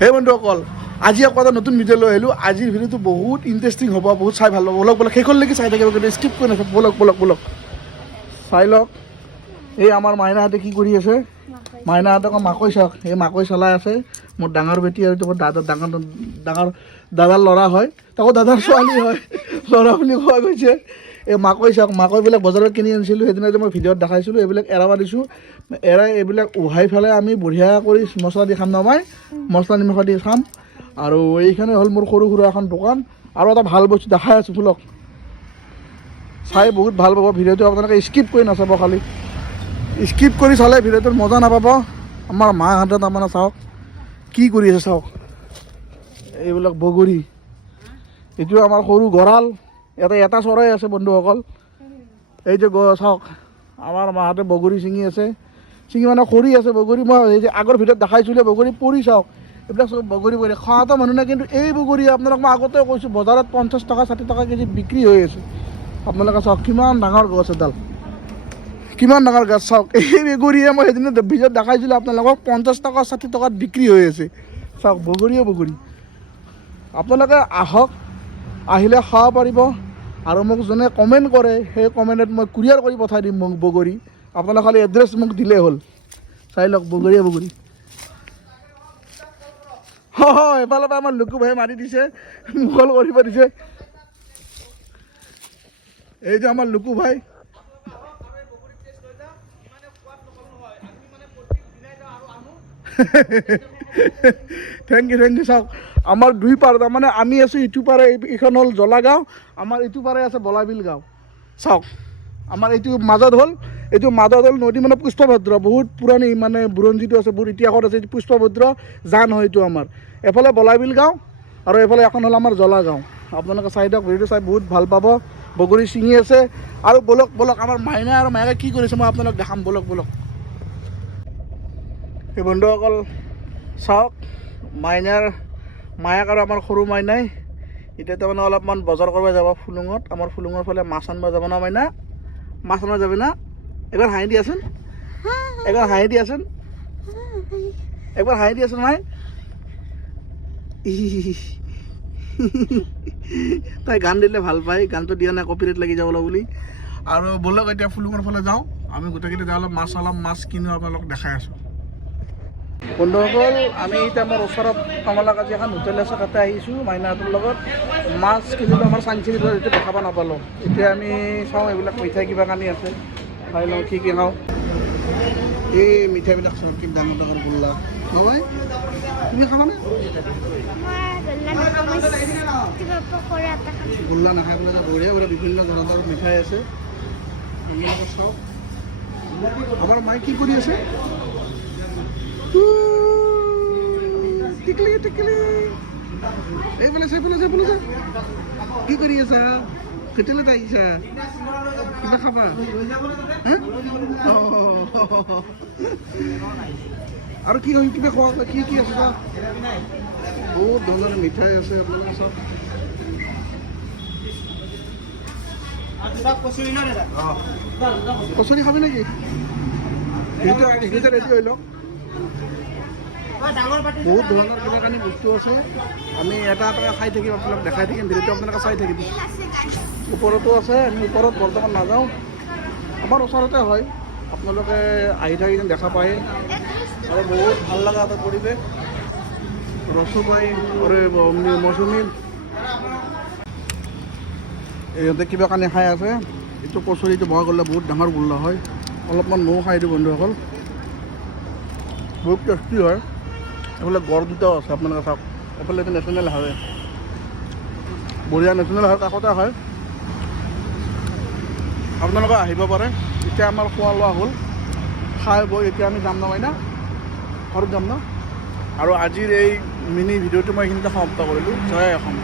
হে বন্ধুসকল আজি আকৌ এটা নতুন ভিডিঅ' লৈ আহিলোঁ। আজিৰ ভিডিঅ'টো বহুত ইণ্টাৰেষ্টিং হ'ব, বহুত চাই ভাল হ'ব। বলক শেষলৈকে চাই থাকিব, কিন্তু স্কিপ কৰি নাথাকিব। বলক চাই লওক। এই আমাৰ মাইনাহঁতে কি কৰি আছে? মাইনাহঁতক মাকৈ চাওক, এই মাকৈ চলাই আছে। মোৰ ডাঙৰ বেটি আৰু তোমাৰ দাদাৰ ল'ৰা হয়, তাকো দাদাৰ ছোৱালী হয়, ল'ৰা বুলি কোৱা গৈছে। এই মাকৈ চাওক, মাকৈবিলাক বজাৰত কিনি আনিছিলোঁ, সেইদিনা যে মই ভিডিঅ'ত দেখাইছিলোঁ। এইবিলাক এৰাব দিছোঁ, এৰাই এইবিলাক উহাই পেলাই আমি বঢ়িয়া কৰি মছলা দি খাম নমাই, মছলা নিমখ দি খাম। আৰু এইখানে হ'ল মোৰ সৰু সুৰা এখন দোকান। আৰু এটা ভাল বস্তু দেখাই আছোঁ, ফুলক চাই বহুত ভাল পাব। ভিডিঅ'টো আপোনালোকে স্কিপ কৰি নাচাব, খালি স্কিপ কৰি চালে ভিডিঅ'টোৰ মজা নাপাব। আমাৰ মাহঁতে তাৰমানে চাওক কি কৰি আছে, চাওক এইবিলাক বগৰী। এইটো আমাৰ সৰু গঁৰাল, ইয়াতে এটা চৰাই আছে বন্ধুসকল। এই যে চাওক আমাৰ মাহঁতে বগৰী ছিঙি আছে, মানে খৰি আছে বগৰী। মই এই যে আগৰ ভিডিঅ'ত দেখাইছিলোঁ বগৰী পৰি, চাওক এইবিলাক চব বগৰী পৰি খোৱাটো মানুহ নাই। কিন্তু এই বগৰী আপোনালোক মই আগতে কৈছোঁ, বজাৰত 50 টকা 60 টকা কেজি বিক্ৰী হৈ আছে। আপোনালোকে চাওক কিমান ডাঙৰ গছ এডাল, কিমান ডাঙৰ গছ চাওক। এই বগৰীয়ে মই সেইদিনা ভিডিঅ'ত দেখাইছিলোঁ আপোনালোকক, 50 টকা 60 টকাত বিক্ৰী হৈ আছে। চাওক বগৰীয়ে বগৰী। আপোনালোকে আহক, আহিলে খাব পাৰিব। আৰু মোক যোনে কমেণ্ট কৰে, সেই কমেণ্টত মই কুৰিয়াৰ কৰি পঠাই দিম মোক বগৰী। আপোনালোকে খালি এড্ৰেছ মোক দিলেই হ'ল। চাই লওক বগৰীয়ে বগৰী। এফালৰ পৰা আমাৰ লুকু ভাই মাৰি দিছে, মুখল কৰিব দিছে। এই যে আমাৰ লুকু ভাই, থেংক ইউ চাওক আমাৰ দুই পাৰ, তাৰমানে আমি আছোঁ ইটো পাৰে, এইখন হ'ল জ্বলা গাঁও, আমাৰ ইটো পাৰে আছে বলাবিল গাঁও। চাওক আমাৰ এইটো মাজত হ'ল নদী, মানে পুষ্পভদ্ৰ, বহুত পুৰণি, মানে বুৰঞ্জীটো আছে, বহুত ইতিহাসত আছে। পুষ্পভদ্ৰ জান হয় এইটো আমাৰ। এফালে বলাবিল গাঁও আৰু এফালে এখন হ'ল আমাৰ জ্বলা গাঁও। আপোনালোকে চাই দিয়ক, ভিডিঅ'টো চাই বহুত ভাল পাব। বগৰী ছিঙি আছে। আৰু বলক আমাৰ মাইনা আৰু মায়েকে কি কৰিছে মই আপোনালোক দেখাম। বলক এই বন্ধুসকল চাওক, মায়াক আৰু আমাৰ সৰু মাইনাই এতিয়া তাৰমানে অলপমান বজাৰ কৰিব যাব ফুলুঙত। আমাৰ ফুলুঙৰ ফালে মাছ আনিব যাব না মাইনা? মাছ আনিব যাবি না? একবাৰ হাঁহি দিয়াচোন, মাই। তাই গান দিলে ভাল পায়, গানটো দিয়া নাই কপিৰাইট লাগি যাবলৈ বুলি। আৰু বলক এতিয়া ফুলুঙৰ ফালে যাওঁ, আমি গোটেইকেইটা যাওঁ, অলপ মাছ কিনো, আপোনালোক দেখাই আছোঁ। বন্ধুসকল আমি এতিয়া আমাৰ ওচৰত কমলাকাজি এখন হোটেল আছে, তাতে আহিছোঁ মাইনাহঁতৰ লগত। মাছ কিনিলোঁ, আমাৰ চাংচিৰি ধৰ এইটো দেখাব নাপালোঁ। এতিয়া আমি চাওঁ এইবিলাক মিঠাই কিবা কানি আছে, খাই লওঁ কি খাওঁ। এই মিঠাইবিলাক চাওঁ কি ডাঙৰ গোল্লা। নহয় তুমি খাবানে? গোল্লা নাখাই পেলাই বঢ়িয়া বিভিন্ন ধৰণৰ মিঠাই আছে। আপোনালোকে চাওক আমাৰ মায়ে কি কৰি আছে। টিকলি এইফালে কি কৰি আছা? হোটেলত আহিছা, কিবা খাবা? আৰু কি কিবা খোৱা, কি আছে চা? বহুত ধৰণৰ মিঠাই আছে, আপোনালোকে চাওক। কচুৰি খাবি নেকি? ৰেডি হৈ লওক। বহুত ধৰণৰ কিবা কানি বস্তু আছে, আমি এটা খাই থাকিম, আপোনালোক দেখাই থাকিম। ভিডিঅ'টো আপোনালোকে চাই থাকিম। ওপৰতো আছে, আমি ওপৰত বৰ্তমান নাযাওঁ, আমাৰ ওচৰতে হয়। আপোনালোকে আহি থাকি দেখা পায়। আৰু বহুত ভাল লগা এটা পৰিৱেশ, ৰচুমাই মৌচুমী ইহঁতে কিবা কানি খাই আছে। এইটো কচুৰিটো বগা গোল্লা, বহুত ডাঙৰ গোল্লা হয়। অলপমান ময়ো খাই দিওঁ বন্ধুসকল, বহুত টেষ্টি হয়। এইফালে গড় দুটাও আছে, আপোনালোকে চাওক। এইফালে এইটো নেশ্যনেল হাইৱে, বঢ়িয়া নেশ্যনেল হাইৱে কাষতে হয়। আপোনালোকে আহিব পাৰে। এতিয়া আমাৰ খোৱা লোৱা হ'ল, খাই বৈ এতিয়া আমি যাম নহয় না, ঘৰত যাম ন। আৰু আজিৰ এই মিনি ভিডিঅ'টো মই এইখিনিতে সমাপ্ত কৰিলোঁ। জয় অসম।